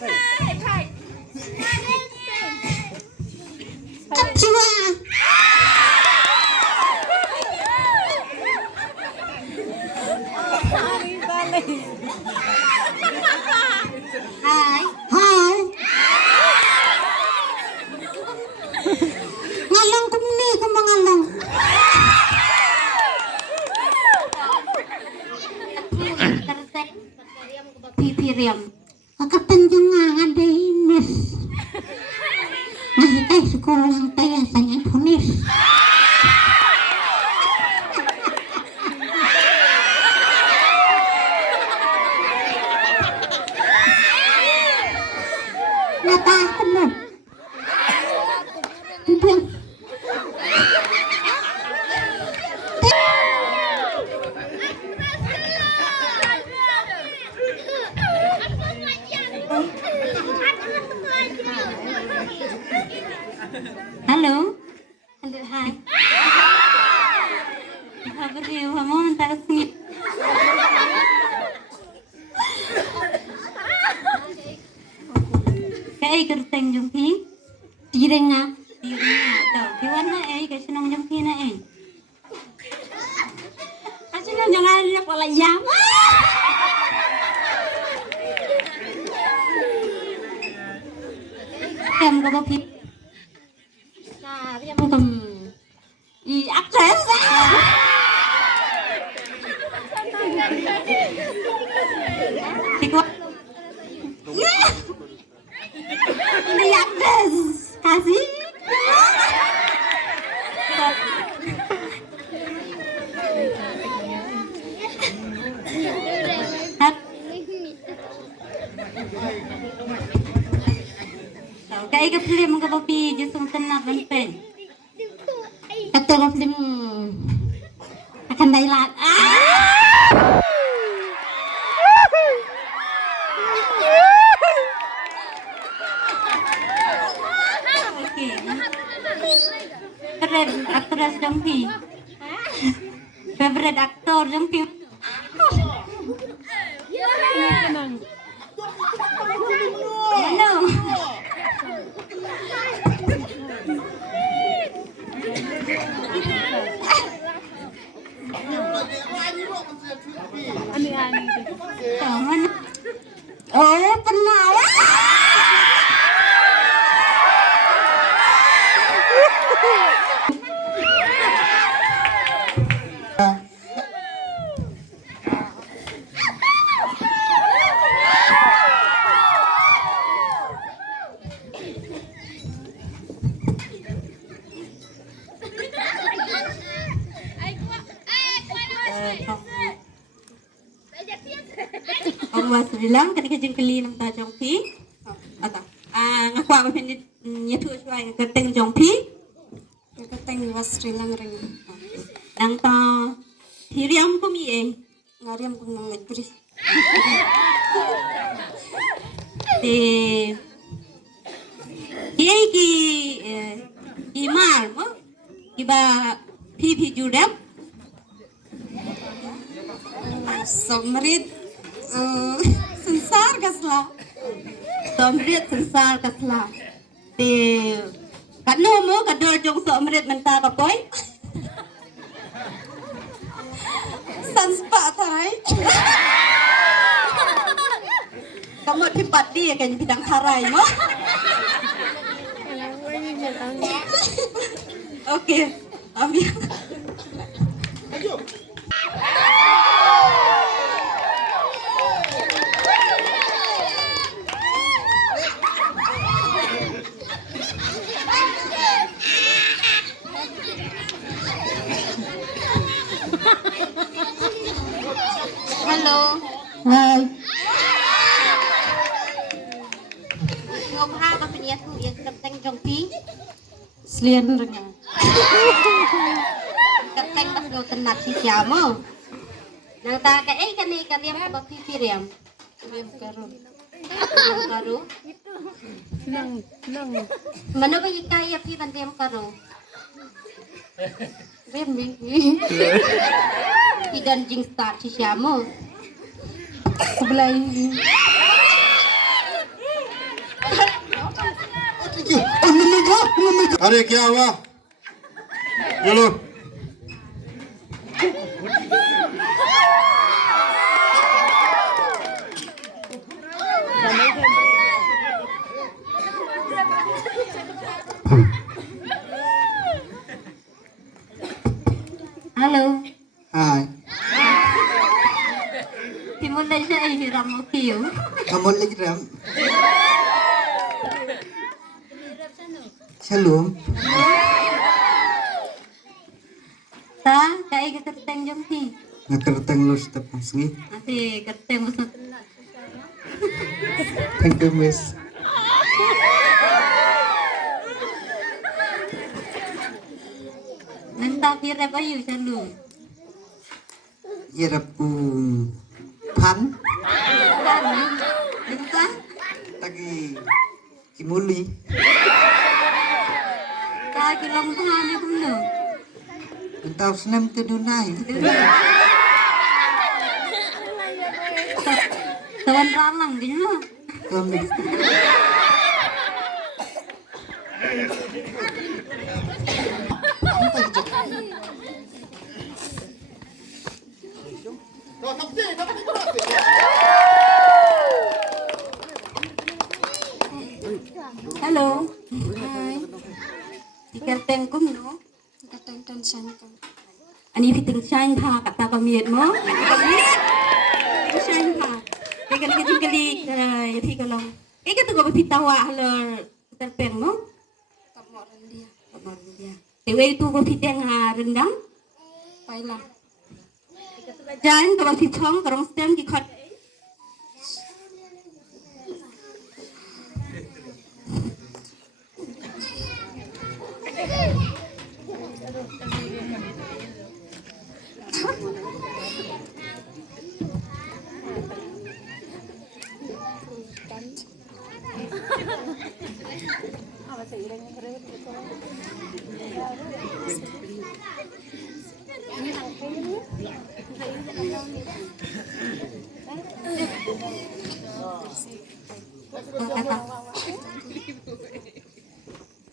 Cuma hai hai ngalong kmie mengalong Presbyterian kakak penjengan ada ini nah kita sekolah teh tanya ponis nata penuh bilang halo halo hai kabar dia kamu entar sini cái kerteng jumpi tirengna tau diwarna cái senang jumpi na asina jangan lihat wala jam em có bao phim em cầm y actress thì có ini actress kasih cái film cái papi justru tenang penting kata film akan dailat favorite actress jongpi favorite actor jongpi no oh pernah Ông bilang ketika jengkeli nang ta jongpi atau ngaku apa ini nyetu cuai keteng jongpi keteng was rilang ring nang ta hiriam kmie ngariam kun nang ngajuri de ki imal mo iba pipi judam somrit संसार कसला समृद्ध संसार कसला ते कनो मो कदर जong समृद्ध menता kapoy sanspa thai kamu thipat di kan bidang harai mo oke ambil ayo halo hai ngom ha ba punya tu yang keteng jongpi slian renga keteng pas go tenat si siamo nang ta ka kan ni kaliam ba pipiriam kaliam karo itu nang mana ba ikaya pi bandem karo Rembing, idan jing start si siamo sebelah ini Are क्या हुआ चलो Halo. Hai Timon na siya ay hiram mo kiyo. Kamu lagi ram Shalom Ta, kaya kakerteng jom ki. Nakerteng lu step masih Ate kerteng mo sa Thank you miss Nanta pira ba yu sa lu? Irap pan Kan, bynta? Tagi Kimuli Ta kilong bahane kum lu. Entah senam tu dunai Tawan ralang din mo. Kami Halo. Hai. Ikerteng kum no. Katang tan san ko. Ani fiting shine tha kata kamiet mo. Shine tha. Kaya kali kali thi kalong. Kaya katu ko pitawa haler terpeng mo. Kamoran dia. Kamarin dia. Tewe itu ko piteng rendang. Paila. Jangan kalau pitong karong stem ki khat.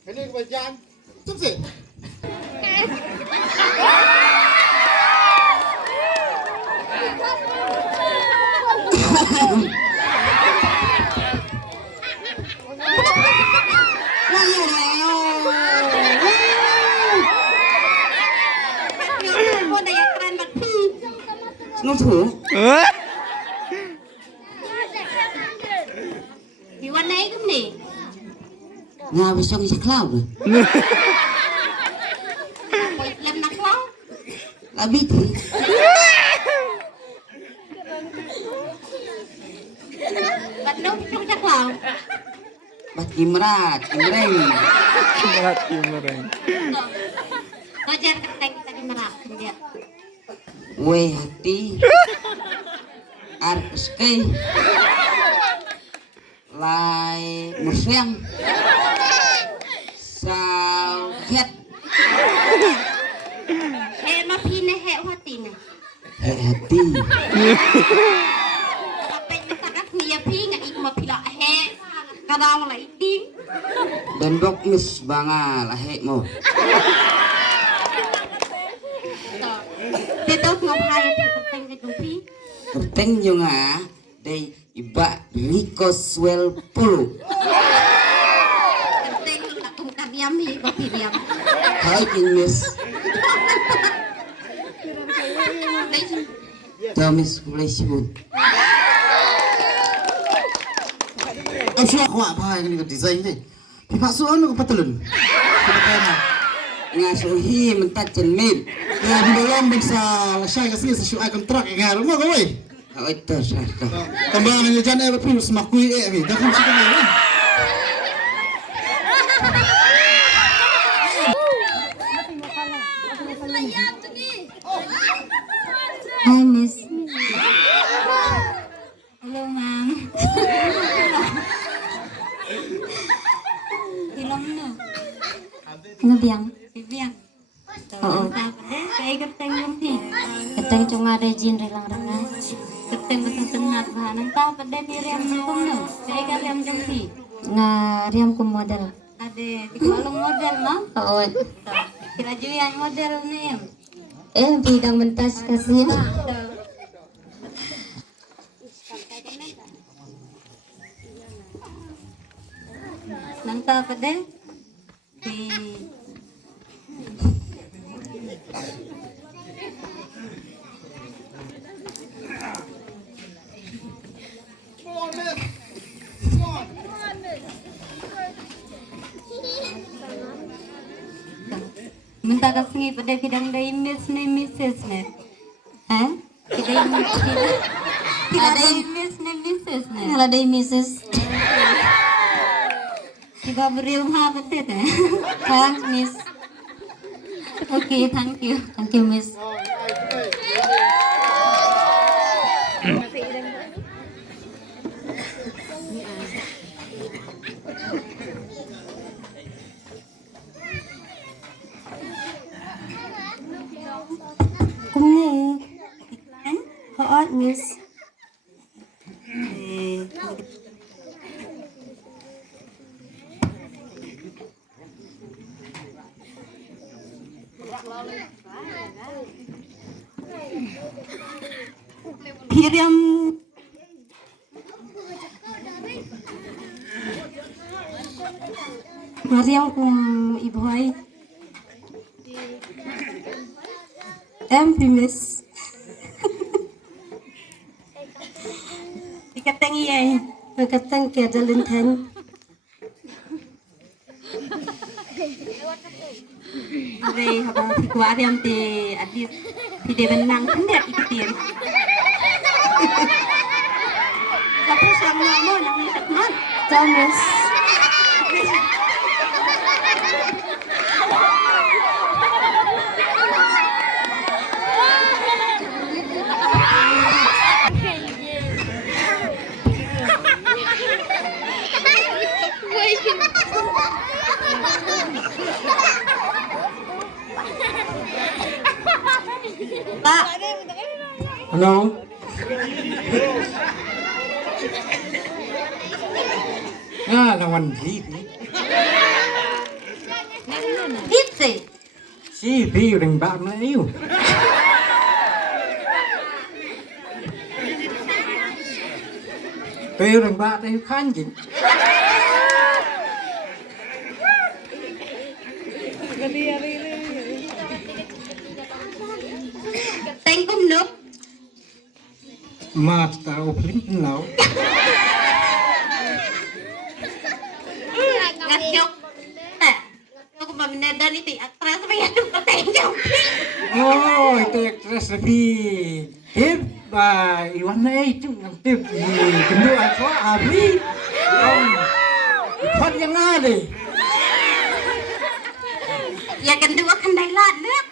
Ini kebajikan Cep sih Nó thử Di warna itu nih. Nga với xong chắc lao rồi Lem nak lau. Đã biết thì Bat no trong chắc lau. Bắt kim ra kim reng Kau jangan kerteng tadi merah dia. Quê hati Arcus cây Lại một sen Sao khét He ma pine he hati na. Hệ hati Apa yang tak kmie pi nggak ik ma pila he. Kadang laitiam. Dan bok mis banga là hệ một Dia tahu ngapain itu kerteng ke jumpi. Kerteng juga Đây iba Rico swell pulu Kerteng tak kum kariam hi ko piriam. Hai king mis Cho mis mulai sibuk Ông chưa họa bài cái này có design thế thì phát số nó có bắt lần Nga suhi mentat cenmil ya di dalam bangsa saya kasih sesuai kontrak yang ada mau kau Hỏi tờ sa tờ tambahan yang jangan apa pun semakui ni dah kan sih kan Hi miss. Hello ma'am. Hilom no. Ngabiang. Bibiang. Oo. Kaya kerteng jumpi. Katang cunga rejin relang rengan. Kerteng besar senat bahan. Entah pada diriam hukum no. Kaya kariam jumpi. Nga riam ko model. Ada di kolong model no? Oo. Kirajuan model nih. Bidang mentas kasih. Nangka apa deh? Di Minta kasih pada bidang dari miss nih misses nih. Hah? Bidang Ada miss nih misses nih. Kalau ada Mrs. Tiba beri rumah betul deh. Thanks Miss. Okay, thank you. Thank you Miss. Kmie. Hot Miss. Kirim Mariam kum ibu hai. Miss. dikateng iya. Makatang ke laitiam. Re haba aquarium te adis di benang hendak ikutin. Tapi sama mo nang isak man. Thomas. Pak, Ano? Lawan beat ni. gitu. Si ring ba Melayu. Ring ba tayo kanjing. Tengkum nuk. Mat tao plin now. Ngajok. Aku memindah itu aktris apa ya tuh petengkong. Oh, itu aktris lebih hip. Iwan na itu ngantip di kendu aku abli. Ikut yang ada. Ya kedua kendailan nuk.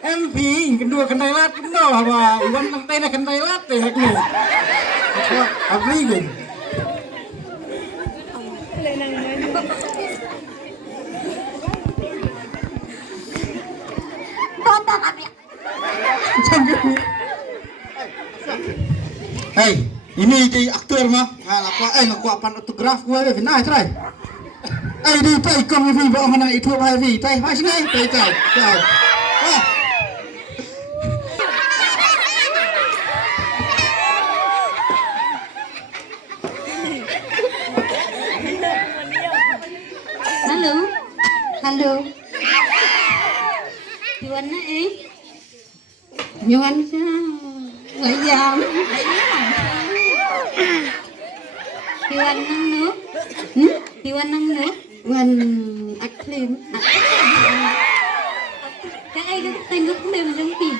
MP kedua kendailat kedua apa Iwan nanti na kendailat deh ni. Abli kan. Tonton abi. Hey, ini aktor mah. Ngaku apa autograf gue deh, nah try. Di tay kong vi bawa mana itu apa vi? Tay, macam ni? Tay. Halo. Halo. Iwan na Nyuan siya. Laitiam. Iwan nang nuk. Iwan nang nuk. Wan aklim. Kaya ay tengok kemana macam ni.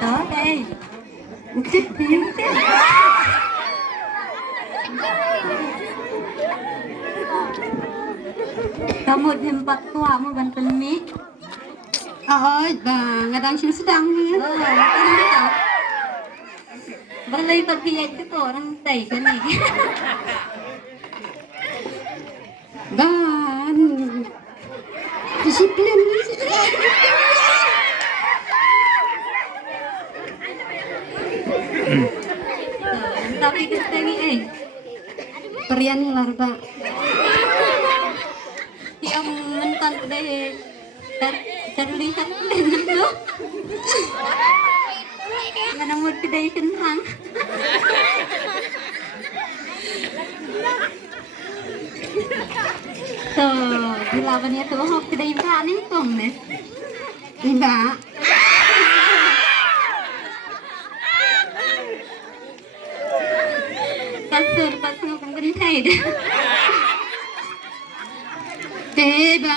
Đó đây. Thích thiếu thế. Kamu tempat tua mau bantu mi. Ngadang siya sedang niya. Balay pagkiyag ko orang tay ka ni. Ban. Disiplin. Tapi ketengi Perian larba. yang mentan deh terlihat itu menamut kedai kentang tuh dilawannya tuh hok kedai mbak nih tong nih Mbak. kasur pas ngomong kentai deh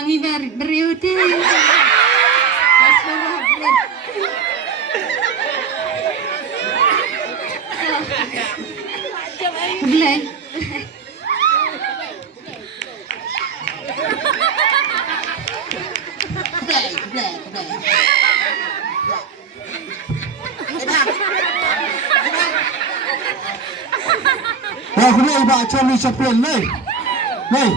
Bangi beriu deh. Mas bawah belit. Belai. Wah, ini iba cumi sepuluh nih. Nih.